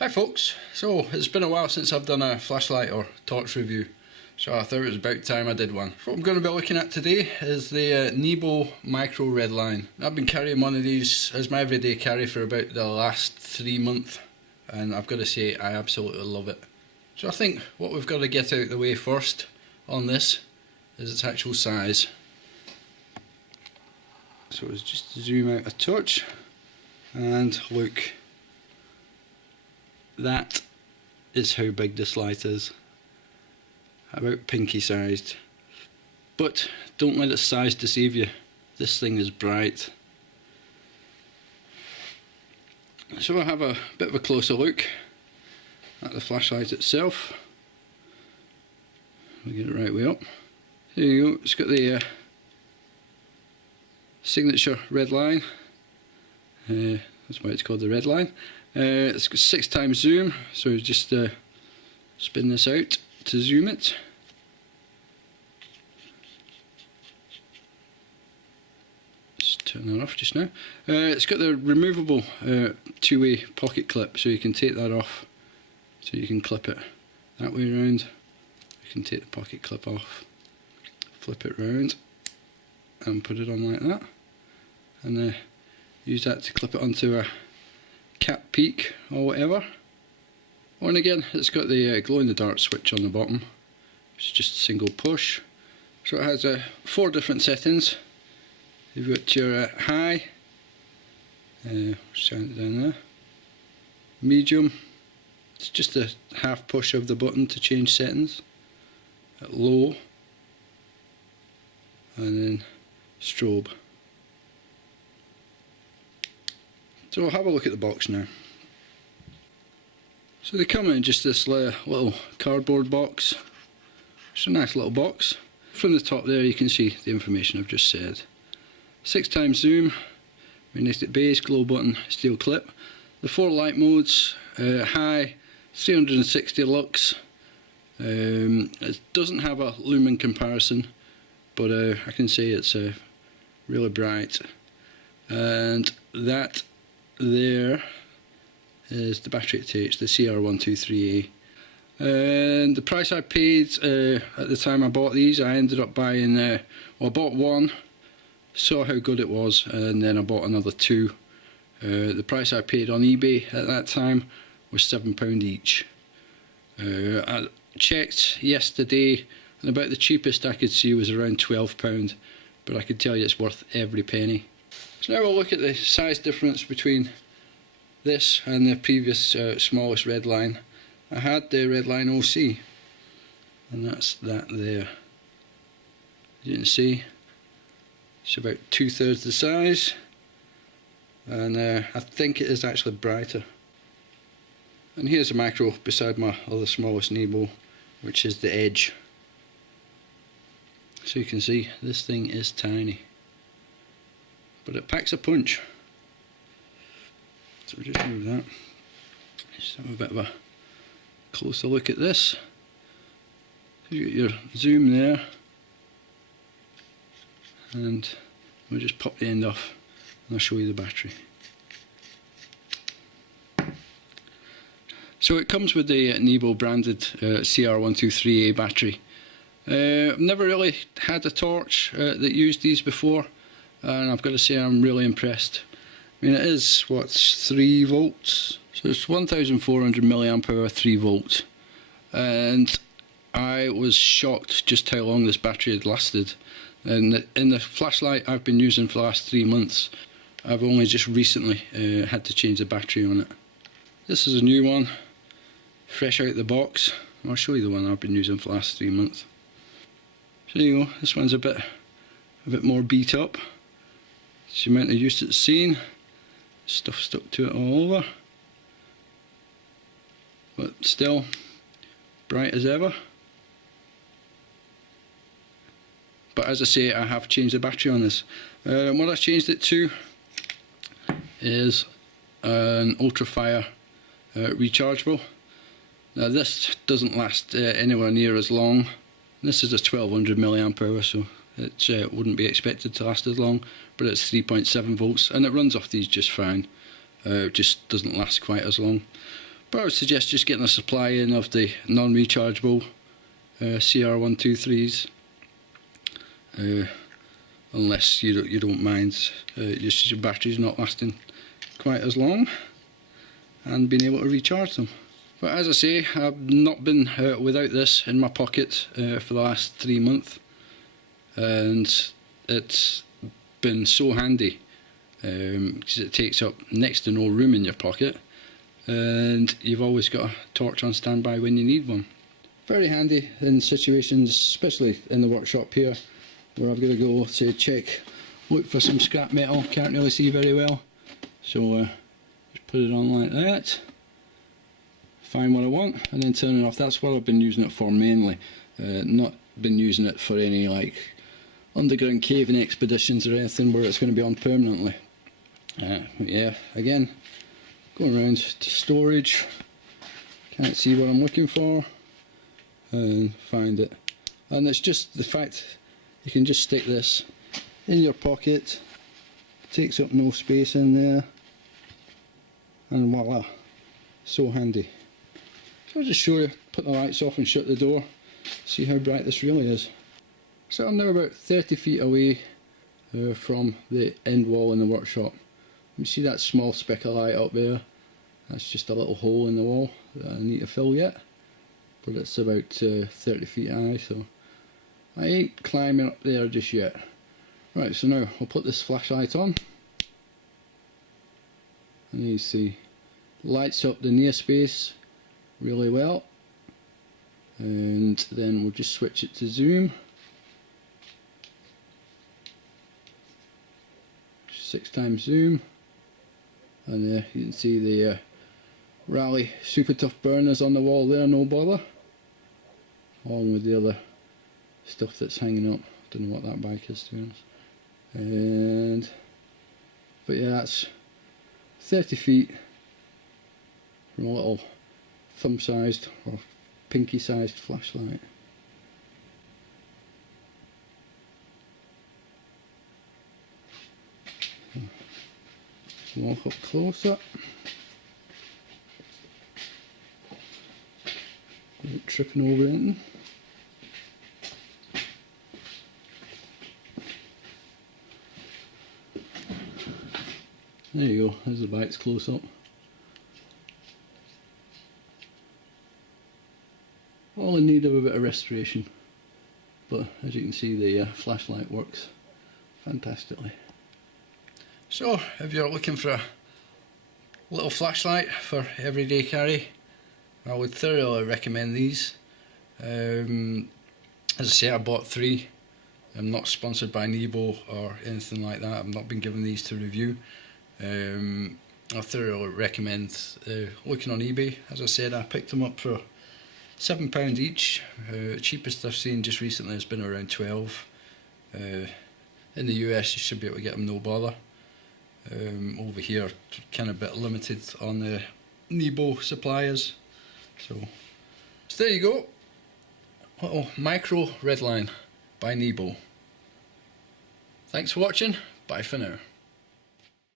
Hi folks, so it's been a while since I've done a flashlight or torch review, so I thought it was about time I did one. What I'm going to be looking at today is the Nebo Micro Redline. I've been carrying one of these as my everyday carry for about the last 3 months, and I've got to say I absolutely love it. So I think what we've got to get out of the way first on this is its actual size. So it's just to zoom out a touch and look. That is how big this light is, about pinky sized. But don't let its size deceive you, this thing is bright. So we'll have a bit of a closer look at the flashlight itself. We'll get it right way up. There you go, it's got the signature Redline. That's why it's called the Redline. It's got 6x zoom, so just spin this out to zoom it. Just turn that off just now. It's got the removable two-way pocket clip, so you can take that off, so you can clip it that way around. You can take the pocket clip off, flip it round and put it on like that, and use that to clip it onto a cap peak or whatever. And again, it's got the glow in the dark switch on the bottom. It's just a single push. So it has 4 different settings. You've got your high, shine it down there, medium, it's just a half push of the button to change settings, at low, and then strobe. So we'll have a look at the box now. So they come in just this little cardboard box. It's a nice little box. From the top there you can see the information I've just said. 6x zoom, magnetic base, glow button, steel clip. The 4 light modes, high, 360 lux. It doesn't have a lumen comparison, but I can say it's really bright. And that there is the battery it takes, the CR123A. And the price I paid at the time I bought these, I ended up buying, well, I bought one, saw how good it was, and then I bought another 2. The price I paid on eBay at that time was £7 each. I checked yesterday, and about the cheapest I could see was around £12, but I could tell you it's worth every penny. So now we'll look at the size difference between this and the previous smallest Redline. I had the Redline OC, and that's that there. You can see it's about 2/3 the size, and I think it is actually brighter. And here's a macro beside my other smallest Nebo, which is the Edge. So you can see this thing is tiny, but it packs a punch. So we'll just move that. Just have a bit of a closer look at this. You got your zoom there, and we'll just pop the end off and I'll show you the battery. So it comes with the Nebo branded CR123A battery. I've never really had a torch that used these before, and I've got to say I'm really impressed. I mean, it is, what, 3 volts? So it's 1400 milliamp hour, 3 volts. And I was shocked just how long this battery had lasted. And in the flashlight I've been using for the last 3 months, I've only just recently had to change the battery on it. This is a new one, fresh out the box. I'll show you the one I've been using for the last 3 months. So there you go, this one's a bit more beat up. It's the amount of use it's seen. Stuff stuck to it all over. But still, bright as ever. But as I say, I have changed the battery on this. What I've changed it to is an Ultrafire rechargeable. Now this doesn't last anywhere near as long. This is a 1200 milliamp hour, so it wouldn't be expected to last as long, but it's 3.7 volts and it runs off these just fine. It just doesn't last quite as long. But I would suggest just getting a supply in of the non-rechargeable CR123s, unless you don't mind just your batteries not lasting quite as long and being able to recharge them. But as I say, I've not been without this in my pocket for the last 3 months, and it's been so handy because it takes up next to no room in your pocket, and you've always got a torch on standby when you need one. Very handy in situations, especially in the workshop here, where I've got to go to check, look for some scrap metal, can't really see very well, so just put it on like that, find what I want, and then turn it off. That's what I've been using it for mainly, not been using it for any like underground caving expeditions or anything where it's going to be on permanently. Yeah, again, going around to storage, can't see what I'm looking for, and find it. And it's just the fact you can just stick this in your pocket, takes up no space in there, and voila, so handy. So I'll just show you, put the lights off and shut the door, see how bright this really is. So I'm now about 30 feet away from the end wall in the workshop. You see that small speck of light up there? That's just a little hole in the wall that I need to fill yet, but it's about 30 feet high, so I ain't climbing up there just yet. Right, so now I'll put this flashlight on, and you see lights up the near space really well, and then we'll just switch it to zoom. 6x zoom, and there you can see the Rally Super Tough burners on the wall there, no bother, along with the other stuff that's hanging up. Don't know what that bike is, to be honest. But yeah, that's 30 feet from a little thumb-sized or pinky-sized flashlight. Walk up closer. Without tripping over anything. There you go, there's the bike's close up. All in need of a bit of restoration, but as you can see the flashlight works fantastically. So if you're looking for a little flashlight for everyday carry, I would thoroughly recommend these. As I say, I bought 3. I'm not sponsored by Nebo or anything like that. I've not been given these to review. I thoroughly recommend looking on eBay. As I said, I picked them up for £7 each. Cheapest I've seen just recently has been around 12. In the US you should be able to get them no bother. Over here, kind of a bit limited on the Nebo suppliers. So there you go. Little micro Redline by Nebo. Thanks for watching. Bye for now.